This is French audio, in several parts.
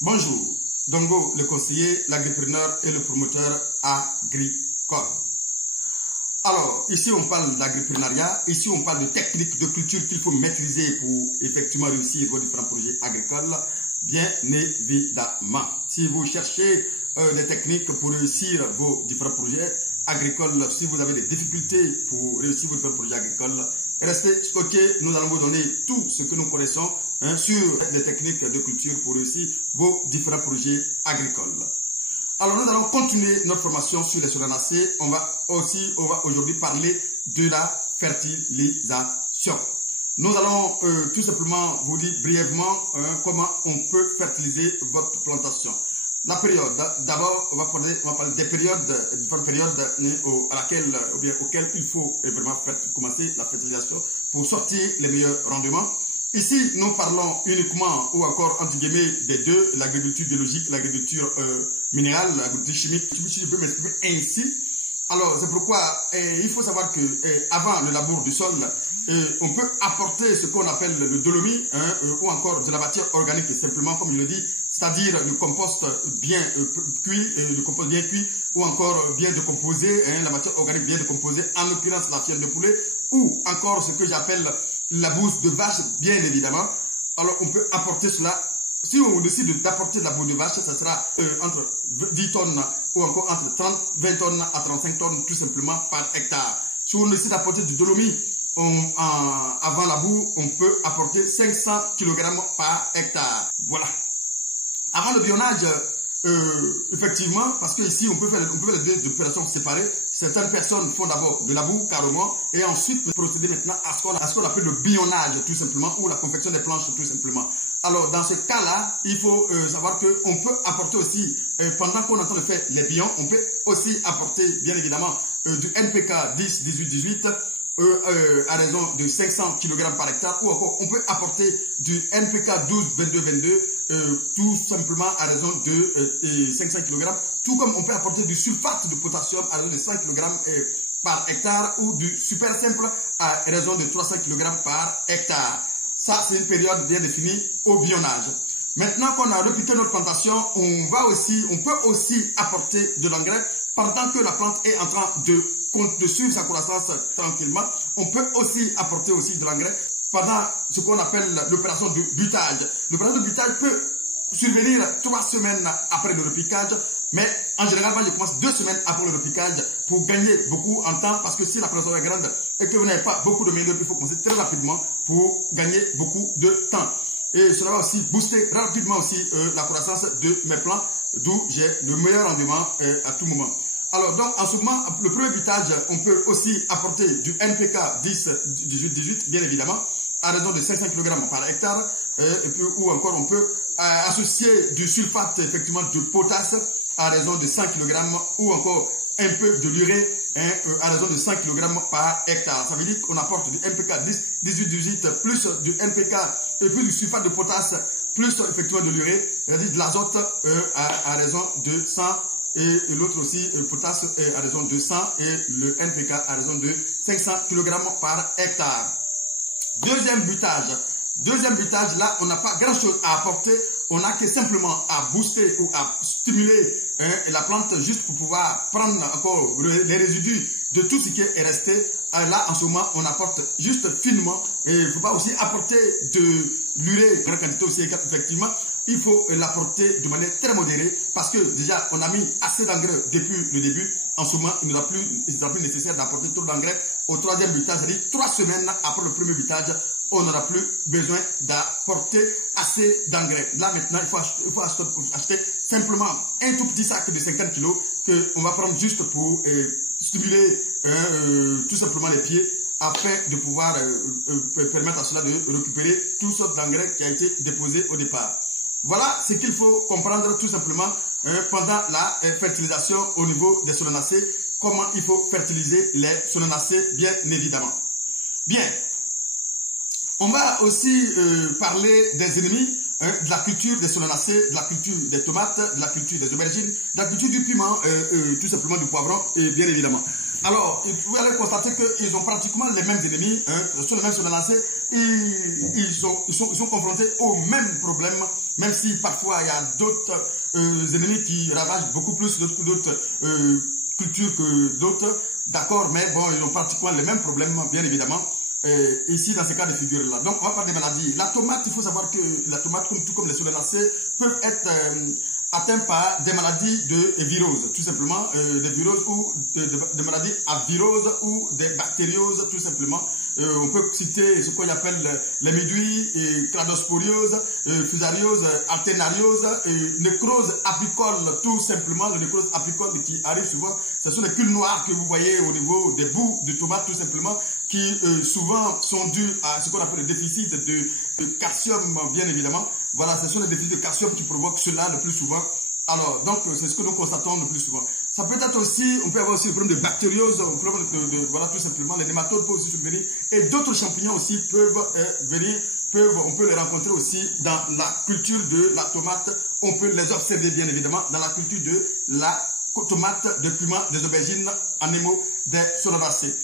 Bonjour, Dongo le conseiller, l'agripreneur et le promoteur agricole. Alors, ici on parle d'agripreneuriat, ici on parle de techniques de culture qu'il faut maîtriser pour effectivement réussir vos différents projets agricoles, bien évidemment. Si vous cherchez des techniques pour réussir vos différents projets agricoles, si vous avez des difficultés pour réussir vos différents projets agricoles, restez scotchés, nous allons vous donner tout ce que nous connaissons sur les techniques de culture pour réussir vos différents projets agricoles. Alors nous allons continuer notre formation sur les solanacées. On va aujourd'hui parler de la fertilisation. Nous allons tout simplement vous dire brièvement comment on peut fertiliser votre plantation. La période, d'abord on va parler des périodes, différentes périodes auxquelles il faut vraiment commencer la fertilisation pour sortir les meilleurs rendements. Ici, nous parlons uniquement, ou encore entre guillemets, des deux, l'agriculture biologique, l'agriculture minérale, l'agriculture chimique. Si je peux m'exprimer ainsi. Alors, c'est pourquoi il faut savoir que avant le labour du sol, on peut apporter ce qu'on appelle le dolomie ou encore de la matière organique, simplement, comme je le dis, c'est-à-dire le compost bien cuit, ou encore bien décomposé, la matière organique bien décomposée, en l'occurrence la fiente de poulet, ou encore ce que j'appelle la bouse de vache, bien évidemment. Alors, on peut apporter cela. Si on décide d'apporter de la bouse de vache, ça sera entre 10 tonnes ou encore entre 20 tonnes à 35 tonnes, tout simplement, par hectare. Si on décide d'apporter du dolomie avant la boue, on peut apporter 500 kg par hectare. Voilà. Avant le bionnage, effectivement, parce qu'ici, on peut faire les deux opérations séparées. Certaines personnes font d'abord de la boue carrément et ensuite procéder maintenant à ce qu'on appelle le bionnage tout simplement ou la confection des planches tout simplement. Alors dans ce cas-là, il faut savoir qu'on peut apporter aussi, pendant qu'on est en train de faire les bions, on peut aussi apporter bien évidemment du NPK 10, 18, 18 à raison de 500 kg par hectare ou encore on peut apporter du NPK 12, 22, 22 tout simplement à raison de 500 kg, tout comme on peut apporter du sulfate de potassium à raison de 100 kg par hectare ou du super simple à raison de 300 kg par hectare. Ça, c'est une période bien définie au bionnage. Maintenant qu'on a repiqué notre plantation, on peut aussi apporter de l'engrais pendant que la plante est en train de suivre sa croissance tranquillement. On peut aussi apporter de l'engrais pendant ce qu'on appelle l'opération de butage. L'opération de butage peut survenir 3 semaines après le repiquage, mais en général, moi, je commence 2 semaines après le repiquage pour gagner beaucoup en temps, parce que si la production est grande et que vous n'avez pas beaucoup de main-d'œuvre, il faut commencer très rapidement pour gagner beaucoup de temps. Et cela va aussi booster rapidement aussi la croissance de mes plants, d'où j'ai le meilleur rendement à tout moment. Alors, donc, en ce moment, le premier butage, on peut aussi apporter du NPK 10, 18, 18, bien évidemment, à raison de 500 kg par hectare, et puis, ou encore on peut associer du sulfate, effectivement, de potasse à raison de 100 kg, ou encore un peu de l'urée à raison de 100 kg par hectare. Ça veut dire qu'on apporte du NPK 10, 18, 18, plus du NPK, et plus du sulfate de potasse, plus effectivement de l'urée, c'est-à-dire de l'azote à raison de 100 et l'autre aussi potasse à raison de 100 et le NPK à raison de 500 kg par hectare. Deuxième butage, là, on n'a pas grand-chose à apporter. On n'a que simplement à booster ou à stimuler la plante juste pour pouvoir prendre encore les résidus de tout ce qui est resté. Là, en ce moment, on apporte juste finement. Et il ne faut pas aussi apporter de l'urée, grande quantité aussi, effectivement. Il faut l'apporter de manière très modérée parce que déjà, on a mis assez d'engrais depuis le début. En ce moment, il ne sera plus nécessaire d'apporter trop d'engrais au troisième butage, c'est-à-dire 3 semaines après le premier butage, on n'aura plus besoin d'apporter assez d'engrais. Là, maintenant, il faut acheter simplement un tout petit sac de 50 kg qu'on va prendre juste pour stimuler tout simplement les pieds afin de pouvoir permettre à cela de récupérer tout sorte d'engrais qui a été déposé au départ. Voilà ce qu'il faut comprendre tout simplement pendant la fertilisation au niveau des solanacées, comment il faut fertiliser les solanacées, bien évidemment. Bien, on va aussi parler des ennemis de la culture des solanacées, de la culture des tomates, de la culture des aubergines, de la culture du piment, tout simplement du poivron, et bien évidemment. Alors, vous allez constater qu'ils ont pratiquement les mêmes ennemis, ce sont les mêmes solanacées, et ils sont confrontés aux mêmes problèmes, même si parfois il y a d'autres ennemis qui ravagent beaucoup plus d'autres cultures que d'autres, d'accord, mais bon, ils ont pratiquement les mêmes problèmes, bien évidemment. Ici, dans ces cas de figure-là. Donc, on va parler des maladies. La tomate, il faut savoir que la tomate, tout comme les solanacées, peuvent être atteints par des maladies de viroses, tout simplement, des viroses ou des maladies à virose ou des bactérioses, tout simplement. On peut citer ce qu'on appelle les méduilles, cladosporiose, fusariose, alternariose, nécrose apicole, tout simplement. Le nécrose apicole qui arrive souvent, ce sont les culs noirs que vous voyez au niveau des bouts de tomates, tout simplement, qui souvent sont dus à ce qu'on appelle le déficit de calcium, bien évidemment. Voilà, ce sont les déficits de calcium qui provoquent cela le plus souvent. Alors, donc, c'est ce que nous constatons le plus souvent. Ça peut être aussi, on peut avoir aussi le problème de bactériose, le problème voilà, tout simplement, les nématodes peuvent aussi survenir. Et d'autres champignons aussi peuvent venir, on peut les rencontrer aussi dans la culture de la tomate. On peut les observer, bien évidemment, dans la culture de la tomate, de piment, des aubergines, animaux, des solanacées.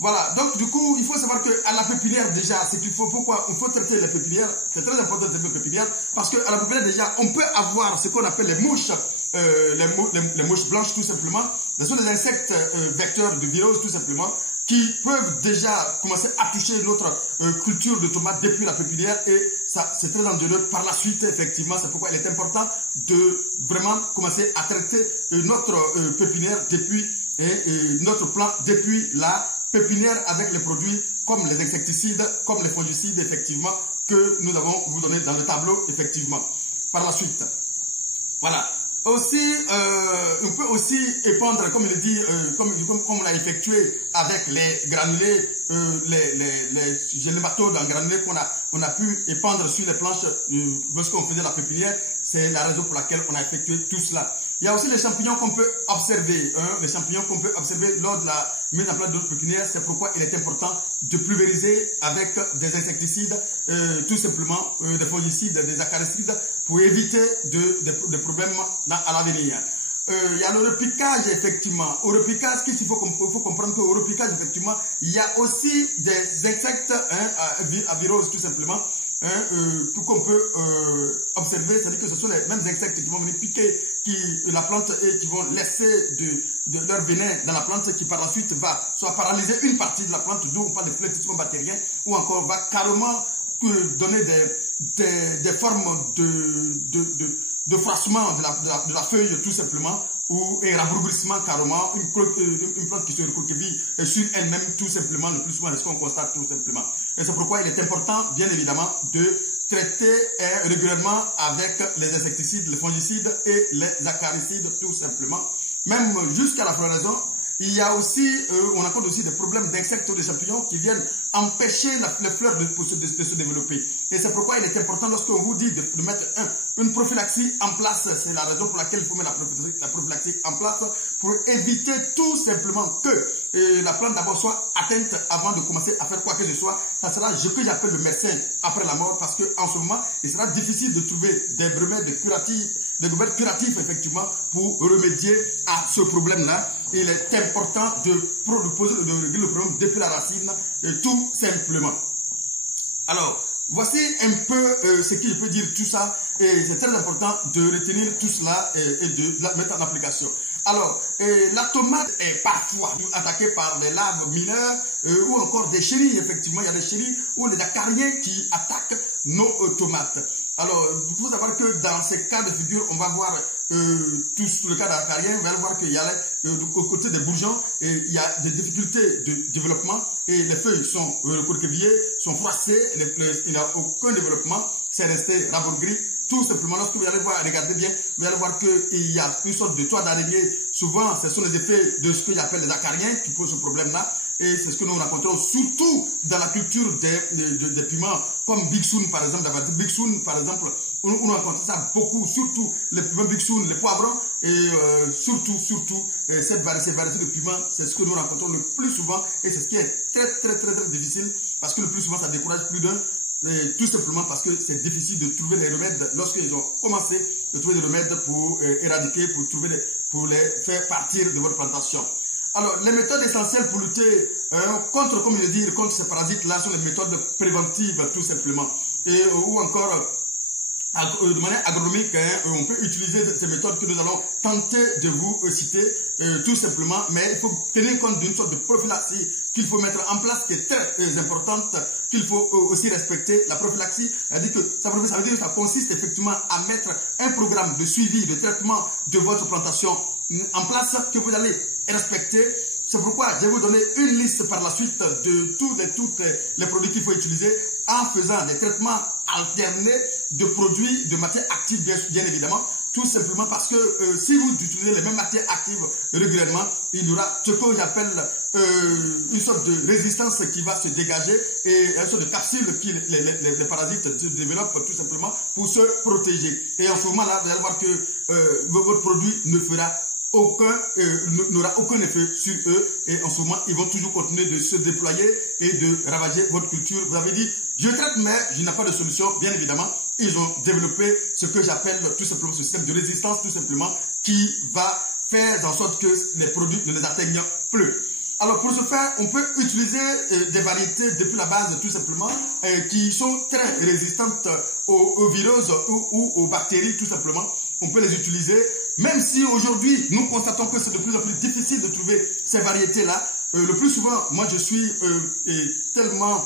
Voilà, donc du coup, il faut savoir qu'à la pépinière déjà, c'est qu'il faut, pourquoi il faut traiter les pépinières, c'est très important de traiter les pépinières, parce qu'à la pépinière déjà, on peut avoir ce qu'on appelle les mouches, les mouches blanches tout simplement, ce sont des insectes vecteurs de virus tout simplement, qui peuvent déjà commencer à toucher notre culture de tomates depuis la pépinière, et ça c'est très dangereux par la suite, effectivement, c'est pourquoi il est important de vraiment commencer à traiter notre pépinière depuis, notre plant depuis la pépinière avec les produits comme les insecticides, comme les fongicides, effectivement, que nous avons vous donné dans le tableau, effectivement, par la suite. Voilà. Aussi, on peut aussi épandre, comme il dit, comme on l'a effectué avec les granulés, les nématodes en granulés qu'on a pu épandre sur les planches lorsqu'on faisait la pépinière. C'est la raison pour laquelle on a effectué tout cela. Il y a aussi les champignons qu'on peut observer, les champignons qu'on peut observer lors de la mise en place de notre pépinière. C'est pourquoi il est important de pulvériser avec des insecticides, tout simplement, des fongicides, des acaricides, pour éviter des problèmes à l'avenir. Il y a le repiquage, effectivement. Au repiquage, qu'est-ce qu'il faut comprendre qu'au repiquage, effectivement, il y a aussi des insectes à virose, tout simplement, qu'on peut observer, c'est-à-dire que ce sont les mêmes insectes qui vont venir piquer la plante et qui vont laisser de leur venin dans la plante, qui par la suite va soit paralyser une partie de la plante, d'où on parle de flétissement bactérien, ou encore va carrément donner des formes de froissement de la feuille, tout simplement, ou un rabrougrissement carrément, une plante qui se recroqueville sur elle-même, tout simplement, le plus souvent, c'est ce qu'on constate tout simplement. Et c'est pourquoi il est important, bien évidemment, de traiter régulièrement avec les insecticides, les fongicides et les acaricides, tout simplement. Même jusqu'à la floraison, il y a aussi, on rencontre aussi des problèmes d'insectes ou de champignons qui viennent empêcher les fleurs de se développer. Et c'est pourquoi il est important, lorsqu'on vous dit de mettre une prophylaxie en place, c'est la raison pour laquelle il faut mettre la prophylaxie en place, pour éviter tout simplement que la plante d'abord soit atteinte avant de commencer à faire quoi que ce soit. Ça sera ce que j'appelle le médecin après la mort, parce qu'en ce moment, il sera difficile de trouver des remèdes curatifs, effectivement, pour remédier à ce problème-là. Il est important de régler le problème depuis la racine, tout simplement. Alors, voici un peu ce que je peux dire tout ça, et c'est très important de retenir tout cela et de la mettre en application. Alors, la tomate est parfois attaquée par des larves mineures ou encore des chéris, effectivement. Il y a des chéris ou des acariens qui attaquent nos tomates. Alors, il faut savoir que dans ces cas de figure, on va voir tout le cas d'acariens, on va voir qu'il y a au côté des bourgeons, il y a des difficultés de développement et les feuilles sont recroquevillées, sont froissées, il n'y a aucun développement, c'est resté rabougri. Tout simplement, lorsque vous allez voir, regardez bien, vous allez voir qu'il y a une sorte de toit d'araignée. Souvent, ce sont les effets de ce que j'appelle les acariens qui posent ce problème-là. Et c'est ce que nous rencontrons surtout dans la culture des piments, comme Big Soon par exemple. Big Soon par exemple, on rencontre ça beaucoup, surtout les piments Big Soon, les poivrons, et surtout cette variété de piments, c'est ce que nous rencontrons le plus souvent, et c'est ce qui est très difficile, parce que le plus souvent ça décourage plus d'un. tout simplement parce que c'est difficile de trouver des remèdes lorsqu'ils ont commencé de trouver des remèdes pour éradiquer, pour les faire partir de votre plantation. Alors, les méthodes essentielles pour lutter contre, comme je le dis, contre ces parasites-là sont les méthodes préventives, tout simplement. Ou encore, de manière agronomique, on peut utiliser ces méthodes que nous allons tenter de vous citer, tout simplement. Mais il faut tenir compte d'une sorte de prophylaxie qu'il faut mettre en place, qui est très importante, qu'il faut aussi respecter. La prophylaxie, ça veut dire que ça consiste effectivement à mettre un programme de suivi, de traitement de votre plantation en place que vous allez respecter. C'est pourquoi je vais vous donner une liste par la suite de tous les produits qu'il faut utiliser en faisant des traitements alternés de produits, de matières actives, bien évidemment. Tout simplement parce que si vous utilisez les mêmes matières actives régulièrement, il y aura ce que j'appelle une sorte de résistance qui va se dégager et une sorte de capsule qui les parasites se développent tout simplement pour se protéger. Et en ce moment-là, vous allez voir que votre produit n'aura aucun effet sur eux, et en ce moment ils vont toujours continuer de se déployer et de ravager votre culture. Vous avez dit je traite mais je n'ai pas de solution. Bien évidemment, ils ont développé ce que j'appelle tout simplement ce système de résistance, tout simplement, qui va faire en sorte que les produits ne les atteignent plus. Alors pour ce faire, on peut utiliser des variétés depuis la base tout simplement qui sont très résistantes aux virus ou aux bactéries tout simplement. On peut les utiliser, même si aujourd'hui nous constatons que c'est de plus en plus difficile de trouver ces variétés-là. Le plus souvent, moi je suis tellement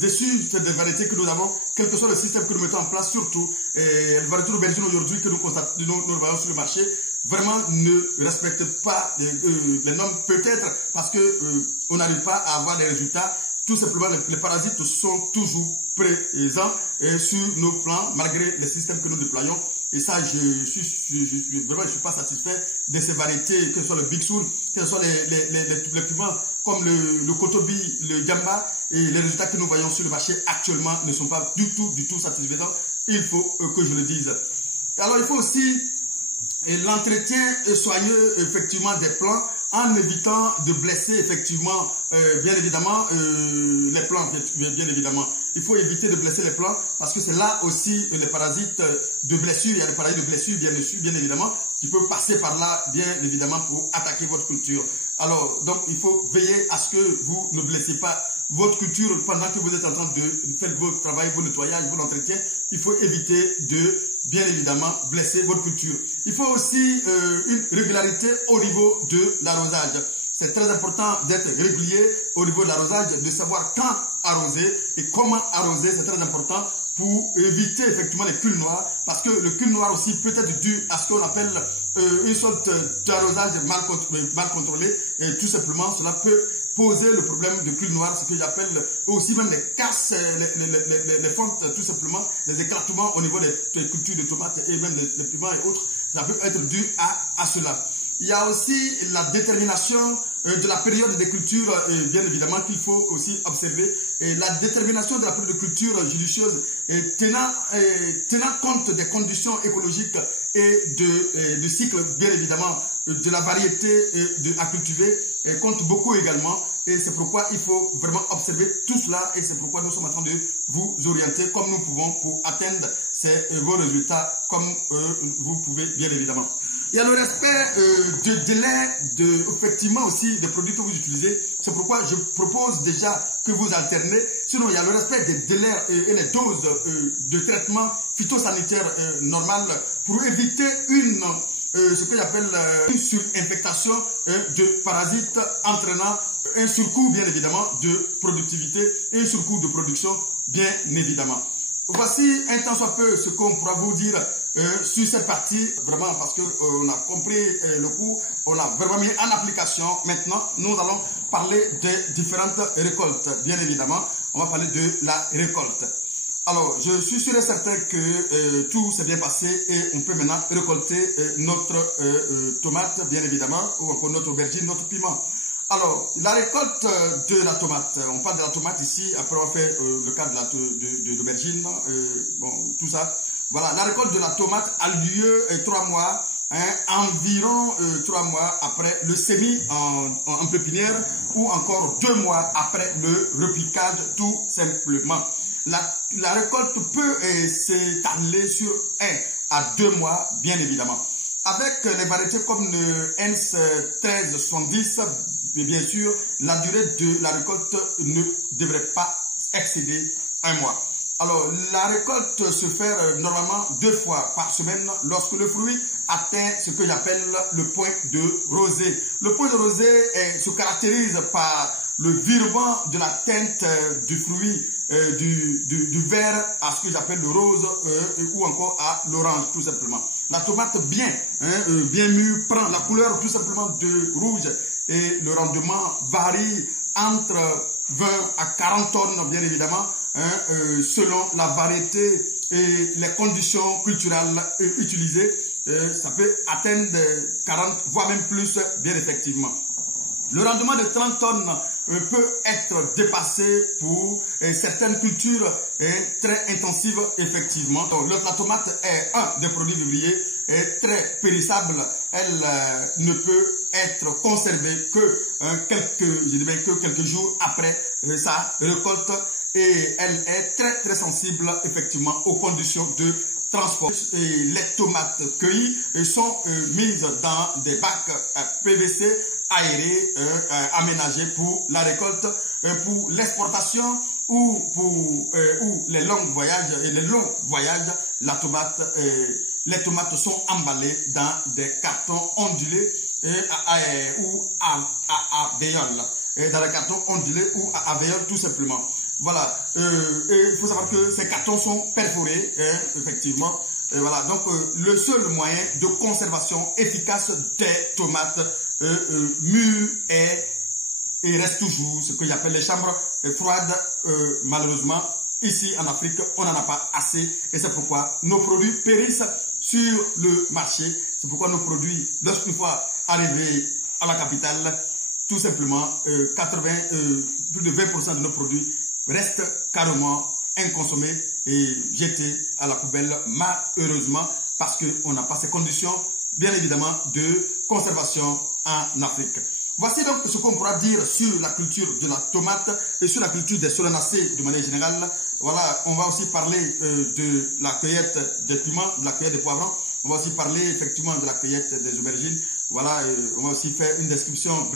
déçu des variétés que nous avons, quel que soit le système que nous mettons en place, surtout les variétés d'aubergines aujourd'hui que nous voyons sur le marché, vraiment ne respectent pas les normes, peut-être parce que on n'arrive pas à avoir les résultats. Tout simplement, les parasites sont toujours présents sur nos plants, malgré les systèmes que nous déployons. Et ça, je suis pas satisfait de ces variétés, que ce soit le Big Soul, que ce soit les piments comme le Kotobi, le Gamba, et les résultats que nous voyons sur le marché actuellement ne sont pas du tout satisfaisants. Il faut que je le dise. Alors, il faut aussi l'entretien soigneux, effectivement, des plants, en évitant de blesser, effectivement, bien évidemment, les plants, bien évidemment. Il faut éviter de blesser les plants parce que c'est là aussi les parasites de blessure. Il y a des parasites de blessure, bien évidemment, qui peuvent passer par là, bien évidemment, pour attaquer votre culture. Alors, donc, il faut veiller à ce que vous ne blessez pas votre culture pendant que vous êtes en train de faire votre travail, vos nettoyages, vos entretiens. Il faut éviter de, bien évidemment, blesser votre culture. Il faut aussi une régularité au niveau de l'arrosage. C'est très important d'être régulier au niveau de l'arrosage, de savoir quand arroser et comment arroser. C'est très important pour éviter effectivement les culs noirs, parce que le cul noir aussi peut être dû à ce qu'on appelle une sorte d'arrosage mal contrôlé, et tout simplement cela peut poser le problème de cul noir, ce que j'appelle aussi même les casses, les fentes, tout simplement, les éclatements au niveau des cultures de tomates et même des piments et autres. Ça peut être dû à cela. Il y a aussi la détermination de la période de culture, bien évidemment, qu'il faut aussi observer. Et la détermination de la période de culture judicieuse, tenant compte des conditions écologiques et de cycle, bien évidemment, de la variété à cultiver, compte beaucoup également. Et c'est pourquoi il faut vraiment observer tout cela, et c'est pourquoi nous sommes en train de vous orienter comme nous pouvons pour atteindre vos résultats comme vous pouvez, bien évidemment. Il y a le respect de délai, effectivement aussi des produits que vous utilisez. C'est pourquoi je propose déjà que vous alternez. Sinon, il y a le respect des délais et les doses de traitement phytosanitaire normal pour éviter ce que j'appelle une surinfectation de parasites entraînant un surcoût, bien évidemment, de productivité et un surcoût de production, bien évidemment. Voici un tant soit peu ce qu'on pourra vous dire sur cette partie, vraiment parce qu'on a compris le coup, on l'a vraiment mis en application. Maintenant, nous allons parler des différentes récoltes, bien évidemment. On va parler de la récolte. Alors, je suis sûr et certain que tout s'est bien passé et on peut maintenant récolter notre tomate, bien évidemment, ou encore notre aubergine, notre piment. Alors, la récolte de la tomate, on parle de la tomate ici, après on fait le cas de l'aubergine, bon, tout ça. Voilà, la récolte de la tomate a lieu 3 mois, environ 3 mois après le semis en pépinière, ou encore 2 mois après le repiquage, tout simplement. La récolte peut s'étaler sur 1 à 2 mois, bien évidemment. Avec les variétés comme le Hens 1370, bien sûr, la durée de la récolte ne devrait pas excéder 1 mois. Alors, la récolte se fait normalement 2 fois par semaine lorsque le fruit atteint ce que j'appelle le point de rosée. Le point de rosée se caractérise par le virement de la teinte du fruit du vert à ce que j'appelle le rose ou encore à l'orange tout simplement. La tomate bien mûre prend la couleur tout simplement de rouge et le rendement varie entre 20 à 40 tonnes bien évidemment selon la variété et les conditions culturelles utilisées. Ça peut atteindre 40 voire même plus bien effectivement. Le rendement de 30 tonnes peut être dépassé pour certaines cultures très intensives effectivement. Donc, la tomate est un des produits vivriers très périssable. Elle ne peut être conservée que quelques jours après sa récolte et elle est très sensible effectivement aux conditions de transport. Et les tomates cueillies sont mises dans des bacs PVC aérés, aménagés pour la récolte, pour l'exportation ou pour les longs voyages. Et les longs voyages, les tomates sont emballées dans des cartons ondulés ou à véole. Dans les cartons ondulés ou à véole tout simplement. Voilà. Et il faut savoir que ces cartons sont perforés, effectivement. Et voilà. Donc, le seul moyen de conservation efficace des tomates mûres et reste toujours ce que j'appelle les chambres froides. Malheureusement, ici en Afrique, on n'en a pas assez. Et c'est pourquoi nos produits périssent sur le marché. C'est pourquoi nos produits, lorsqu'une fois arrivés à la capitale, tout simplement, plus de 20% de nos produits restent carrément inconsommés et jetés à la poubelle, malheureusement, parce qu'on n'a pas ces conditions, bien évidemment, de conservation en Afrique. Voici donc ce qu'on pourra dire sur la culture de la tomate et sur la culture des solanacées de manière générale. Voilà, on va aussi parler de la cueillette des piments, de la cueillette des poivrons. On va aussi parler effectivement de la cueillette des aubergines. Voilà, on va aussi faire une description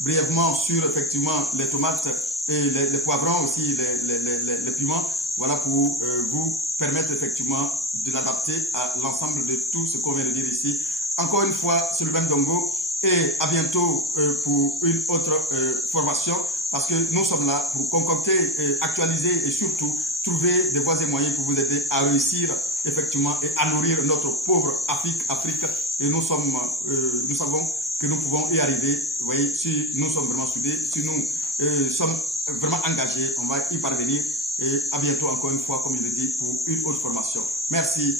brièvement sur effectivement les tomates et les poivrons aussi, les piments. Voilà pour vous permettre effectivement de l'adapter à l'ensemble de tout ce qu'on vient de dire ici. Encore une fois, c'est le même Dongo et à bientôt pour une autre formation parce que nous sommes là pour concocter, actualiser et surtout trouver des voies et moyens pour vous aider à réussir effectivement et à nourrir notre pauvre Afrique. Et nous savons que nous pouvons y arriver. Vous voyez, si nous sommes vraiment soudés, si nous sommes vraiment engagés, on va y parvenir. Et à bientôt encore une fois, comme je l'ai dit, pour une autre formation. Merci.